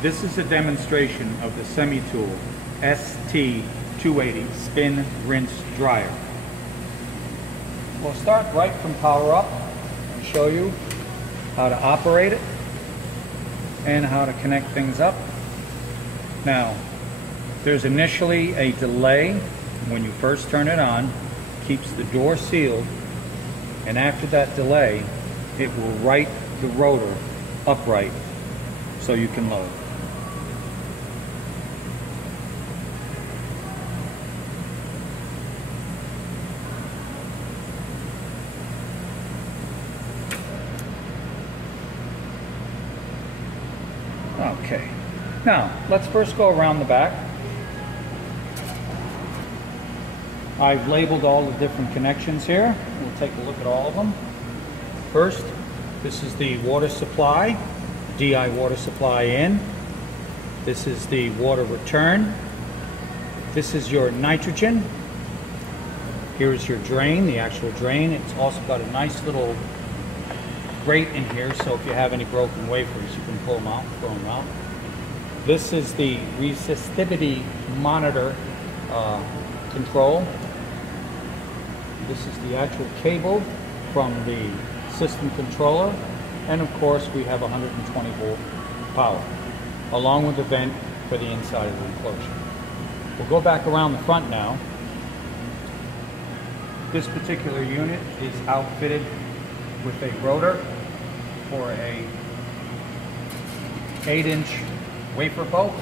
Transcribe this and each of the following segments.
This is a demonstration of the Semitool ST-280 Spin Rinse Dryer. We'll start right from power up and show you how to operate it and how to connect things up. Now, there's initially a delay when you first turn it on, keeps the door sealed, and after that delay, it will right the rotor upright so you can load. Okay, now let's first go around the back. I've labeled all the different connections here. We'll take a look at all of them. First, this is the water supply, DI water supply in. This is the water return. This is your nitrogen. Here's your drain, the actual drain. It's also got a nice little grate in here, so if you have any broken wafers, you can pull them out, throw them out. This is the resistivity monitor control. This is the actual cable from the system controller, and of course we have 120 volt power, along with the vent for the inside of the enclosure. We'll go back around the front now. This particular unit is outfitted with a rotor for a 8-inch wafer boat.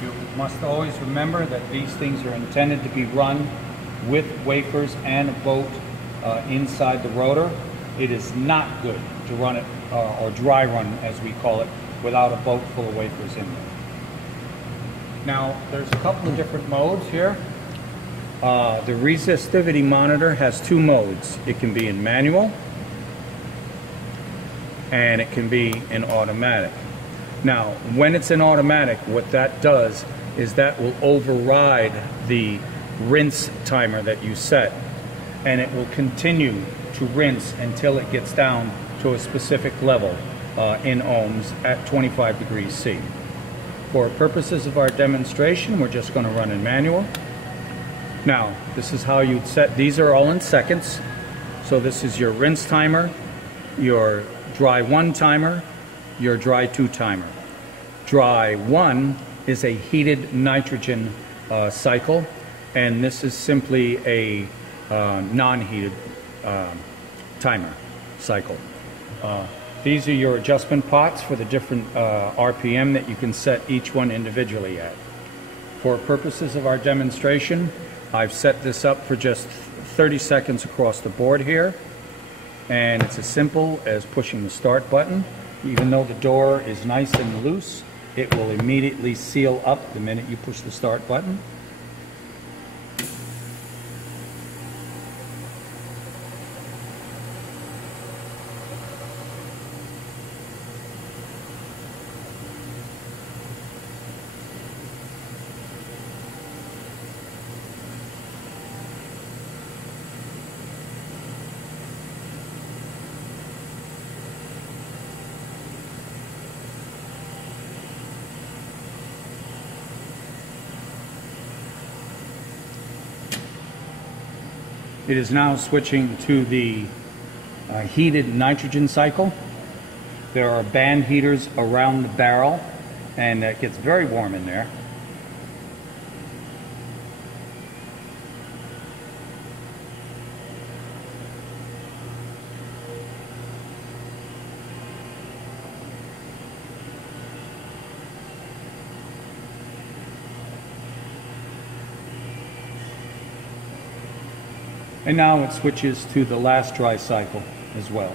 You must always remember that these things are intended to be run with wafers and a boat inside the rotor. It is not good to run it, or dry run as we call it, without a boat full of wafers in there. Now, there's a couple of different modes here. The resistivity monitor has two modes. It can be in manual and it can be in automatic. Now, when it's in automatic, what that does is that will override the rinse timer that you set, and it will continue to rinse until it gets down to a specific level in ohms at 25 degrees C. For purposes of our demonstration, we're just going to run in manual. Now, this is how you'd set, these are all in seconds. So this is your rinse timer, your dry 1 timer, your dry 2 timer. Dry 1 is a heated nitrogen cycle, and this is simply a non-heated timer cycle. These are your adjustment pots for the different RPM that you can set each one individually at. For purposes of our demonstration, I've set this up for just 30 seconds across the board here, and it's as simple as pushing the start button. Even though the door is nice and loose, it will immediately seal up the minute you push the start button. It is now switching to the heated nitrogen cycle. There are band heaters around the barrel, and it gets very warm in there. And now it switches to the last dry cycle as well.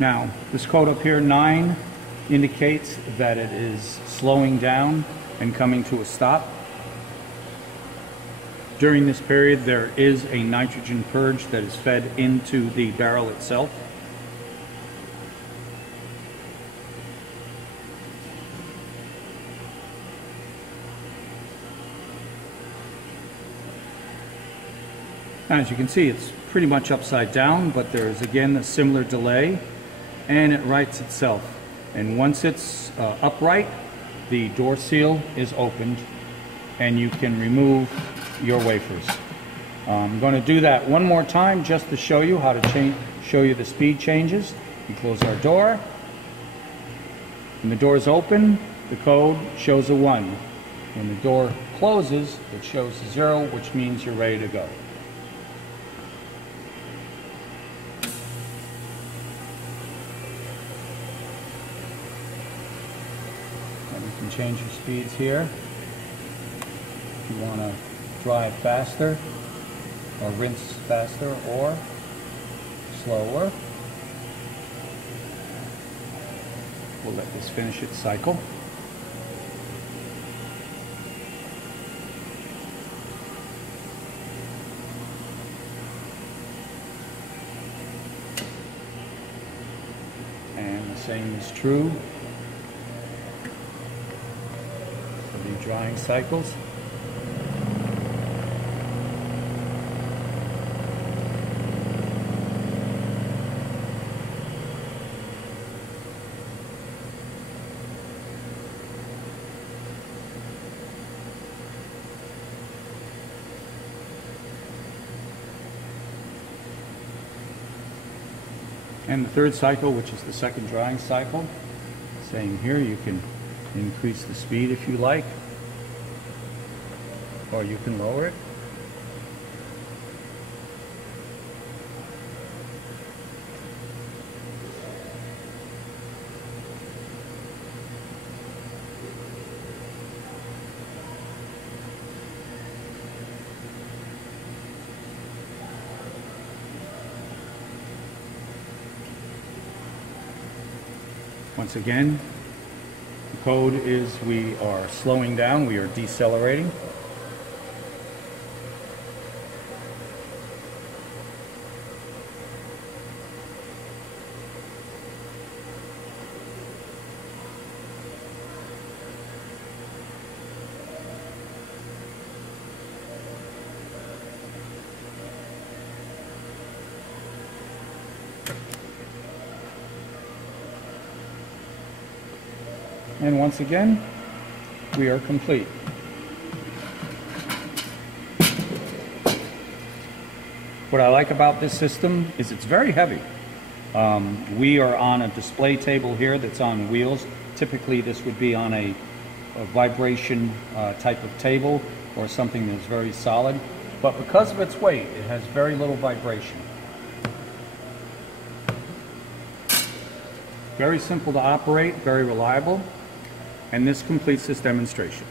Now, this code up here, 9, indicates that it is slowing down and coming to a stop. During this period, there is a nitrogen purge that is fed into the barrel itself. As you can see, it's pretty much upside down, but there is again a similar delay, and it rights itself. And once it's upright, the door seal is opened and you can remove your wafers. I'm going to do that one more time just to show you how to show you the speed changes. We close our door. When the door is open, the code shows a 1. When the door closes, it shows a 0, which means you're ready to go. And you can change your speeds here. If you want to dry faster, or rinse faster, or slower. We'll let this finish its cycle. And the same is true for the drying cycles. And the third cycle, which is the second drying cycle, same here, you can increase the speed if you like, or you can lower it. Once again, the code is we are slowing down, we are decelerating. And once again, we are complete. What I like about this system is it's very heavy. We are on a display table here that's on wheels. Typically this would be on a vibration type of table or something that's very solid. But because of its weight, it has very little vibration. Very simple to operate, very reliable. And this completes this demonstration.